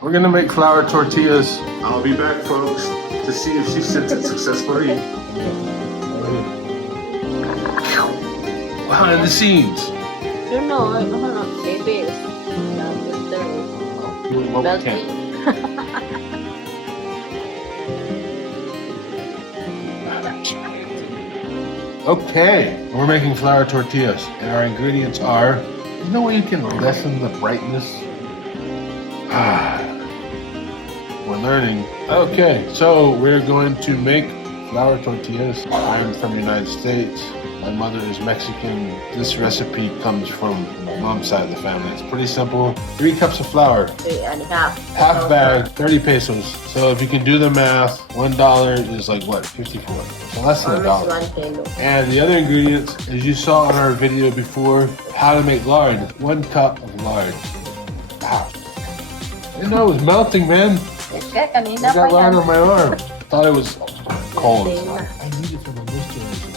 We're gonna make flour tortillas. I'll be back, folks, to see if she sent it successfully. Behind the scenes. You know, baby. Okay, we're making flour tortillas, and our ingredients are. You know where you can lessen the brightness? We're learning. Okay, so we're going to make flour tortillas. I'm from the United States. My mother is Mexican. This recipe comes from my mom's side of the family. It's pretty simple. 3 cups of flour. 3.5. Half bag, 30 pesos. So if you can do the math, $1 is like what, 54. So less than $1. And the other ingredients, as you saw in our video before, how to make lard. 1 cup of lard. Wow. I didn't know it was melting, man. I got lard on my arm. Thought it was cold. I need it for my moisturizer.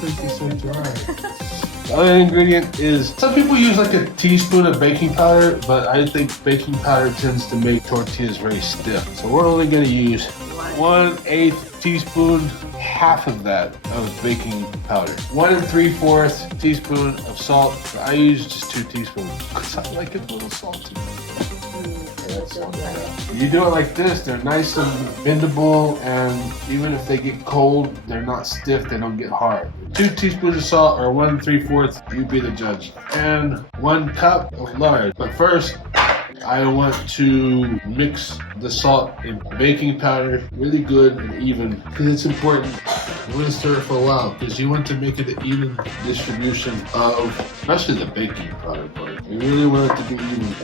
It's so dry. The other ingredient is, some people use like a teaspoon of baking powder, but I think baking powder tends to make tortillas very stiff. So we're only going to use 1/8 teaspoon, half of that of baking powder. 1 3/4 teaspoon of salt. I use just 2 teaspoons because I like it a little salty. You do it like this, they're nice and bendable, and even if they get cold, they're not stiff, they don't get hard. 2 teaspoons of salt, or 1 3/4, you be the judge. And 1 cup of lard. But first, I want to mix the salt and baking powder really good and even, because it's important. You want to stir it for a while because you want to make it an even distribution of, especially the baking powder part. You really want it to be even.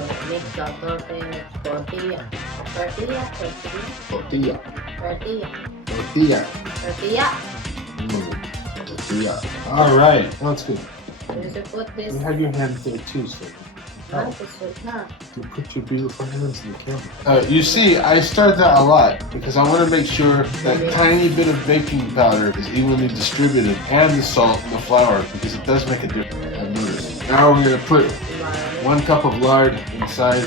Tortilla. Tortilla. All right, that's good. You have your hand there too, so. You put your beautiful hands in the camera. You see, I start that a lot because I want to make sure that tiny bit of baking powder is evenly distributed, and the salt and the flour, because it does make a difference. I've noticed. Now we're going to put 1 cup of lard inside.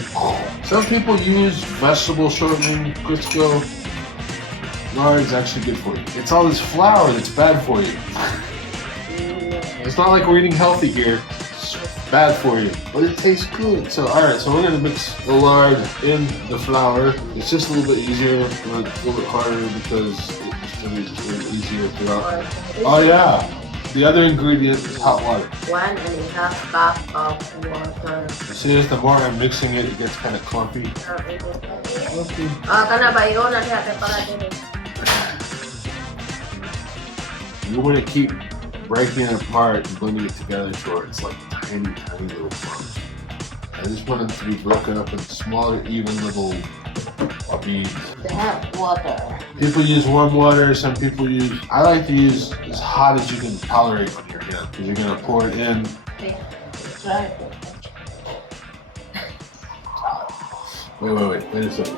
Some people use vegetable shortening, Crisco. Lard is actually good for you. It's all this flour that's bad for you. It's not like we're eating healthy here. Bad for you, but it tastes good. So alright, so we're gonna mix the lard in the flour. It's just a little bit easier, a little bit harder because it's gonna be just a little easier throughout. Oh yeah, the other ingredient is hot water. 1.5 cup of water. You see, as the more I'm mixing it, it gets kind of clumpy. You want to keep breaking it apart and blending it together to where it's like tiny, tiny little clumps. I just want it to be broken up in smaller, even little beads. They have water. People use warm water, some people use, I like to use as hot as you can tolerate on your hand, because you're going to pour it in. Wait a second.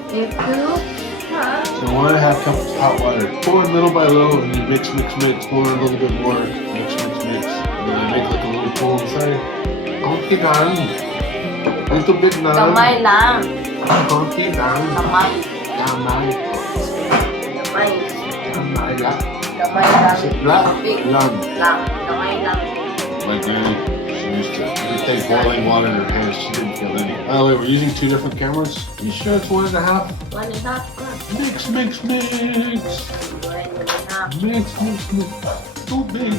So 1.5 cups of hot water. Pour in little by little, and you mix, pour in a little bit more, mix. And then I make like a little pool inside. Konti lang. Little bit lang. Kamay lang. Konti lang. Kamay. Kamay lang. My granny, she used to take boiling water in her hands. She didn't feel any. By the way, we're using 2 different cameras. You sure it's 1.5? 1.5. Mix. Mix. Too big.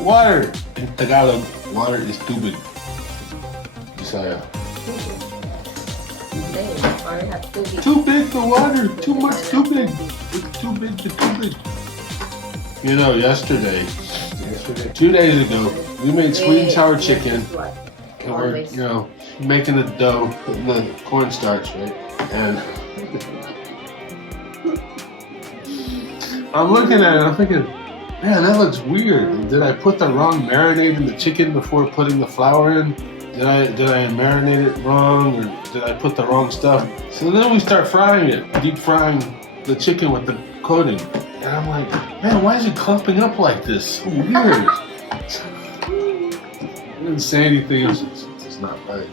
Water. In Tagalog, water is too big. Bisaya. Too big the water. Too much too big. It's too big to too big. You know, yesterday, 2 days ago, we made sweet and sour chicken. And we're, making the dough, putting the cornstarch, right? And I'm looking at it, I'm thinking, man, that looks weird. Did I put the wrong marinade in the chicken before putting the flour in? Did I marinate it wrong, or did I put the wrong stuff? So then we start frying it, deep frying the chicken with the coating. And I'm like, man, why is it clumping up like this? So weird. I didn't say anything. It's not right.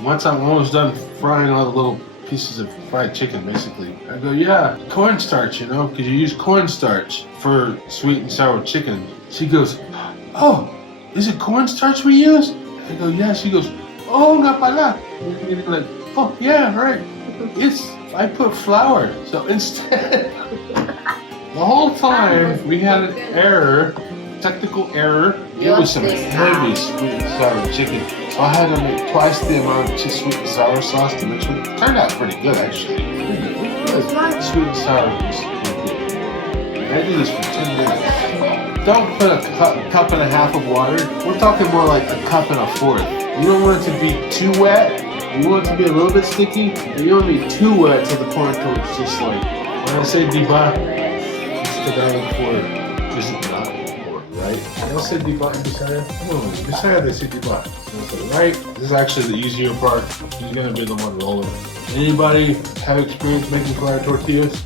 Once I'm almost done frying all the little pieces of fried chicken, basically, I go, yeah, cornstarch, because you use cornstarch for sweet and sour chicken. She goes, oh, is it cornstarch we use? I go, yeah. She goes, oh, nga pala. Like, oh, yeah, right. I put flour. So instead, the whole time we had an error, technical error. It was some heavy sweet and sour chicken. So I had to make twice the amount of sweet and sour sauce to mix with. It turned out pretty good, actually. Sweet and sour was good. I did this for 10 minutes. Don't put a cup and a half of water. We're talking more like a cup and a fourth. You don't want it to be too wet. You want it to be a little bit sticky. And you don't want it to be too wet to the point where it's just like, when I say diba, it's the dining for it. This is not pork, right? I don't say diba in Bisaya. No, in Bisaya they say diba. So it's like, right? This is actually the easier part. You're gonna be the one rolling. Anybody have experience making flour tortillas?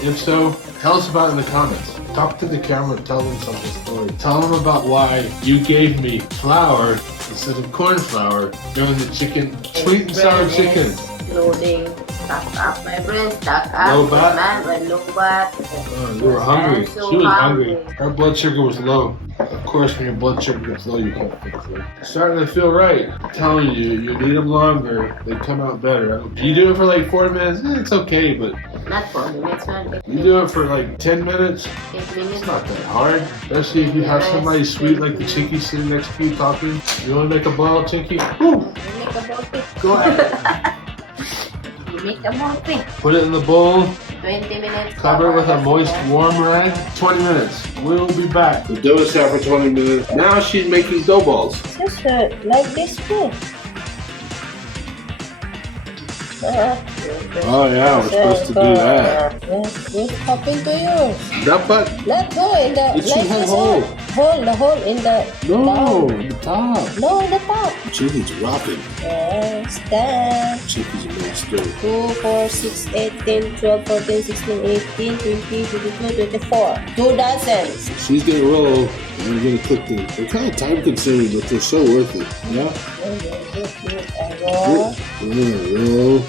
And if so, tell us about it in the comments. Talk to the camera, tell them some story. Tell them about why you gave me flour instead of corn flour during the chicken, sweet and sour chicken. Loading, stuck up, my brain stuck up. Low bat? Low bat. You were hungry. So She was hungry. hungry. Her blood sugar was low. Of course, when your blood sugar gets low, you can't think clear. Starting to feel right. I'm telling you, you need them longer. They come out better. You do it for like 4 minutes, it's okay, but Not 4 minutes, man. you do it for like 10 minutes, 8 minutes. it's not that hard. Especially if you have somebody sweet like the chiki sitting next to you talking. You want to make a boiled chiki? Woo! You make a ball pit. Go ahead. You make a ball pit. Put it in the bowl. 20 minutes. Cover it with a moist, warm rag. 20 minutes. We'll be back. We're doing this for 20 minutes. Now she's making dough balls. Just like this too. Oh yeah, we're supposed to do that. Yes, good popping to yours. But Let go in the it should have this hole. The hole in the No, down. the top. No, in the top. Chicken's rocking. Yes, that. Chicken's a master. 2, 4, 6, 8, 10, 12, 14, 16, 18, 20, 22, 24. 2 dozen. She's gonna roll and we're gonna cook them. They're kind of time consuming, but they're so worth it. Yeah? Roll. We're gonna roll.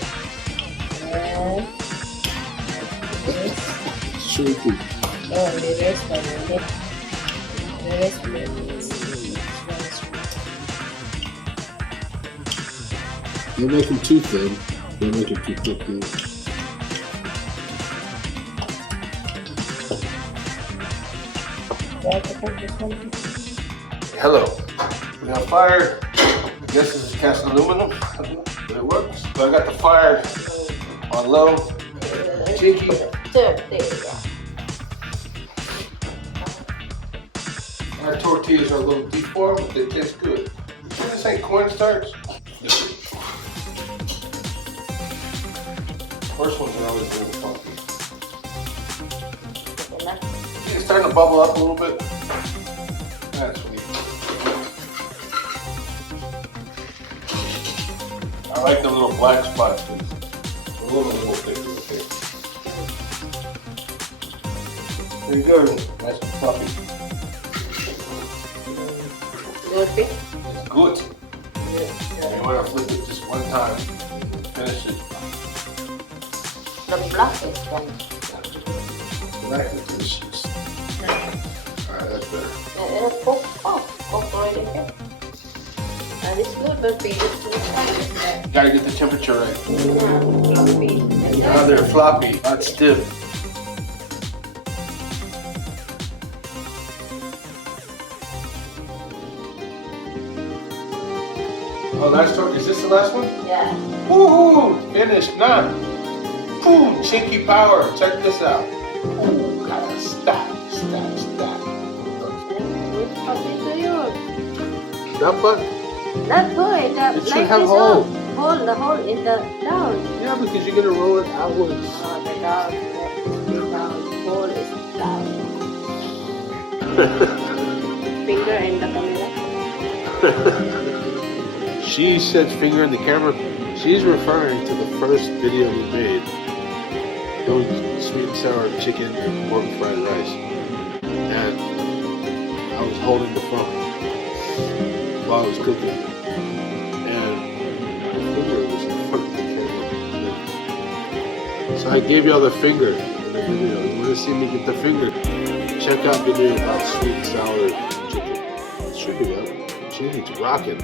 Shaky. Oh, the rest of it. The rest of it. Don't make them too thin. Don't make them too thick. Hello. We got fire. I guess this is cast aluminum, but it works. So I got the fire on low. Cheeky. Our tortillas are a little deformed, but they taste good. You sure this ain't cornstarch? First ones are always a little funky. It's starting to bubble up a little bit. That's sweet. I like the little black spots. It's a little thicker. Okay. Pretty good. Nice and fluffy. Good. It's good. You want to flip it just one time. Finish it. The black is done. Black is delicious. Alright, that's better. Cook already. And it's good, but we just Gotta get the temperature right. fluffy. Now they're floppy, not stiff. Oh, is this the last one? Yeah. Woohoo! Finished, none. Boom, chinky power. Check this out. Stop. Good popping to yours. That button? That's good. It Like should have this hole. The hole in the down. Yeah, because you're gonna roll it outwards. The down. The hole is down. Finger in the camera. she said finger in the camera. She's referring to the first video we made. It was sweet and sour chicken and pork fried rice. And I was holding the phone while I was cooking. And my finger was in front of the camera. So I gave y'all the finger in the video. You want to see me get the finger? Check out the video about sweet and sour chicken. Check it out. Chicken's rocking.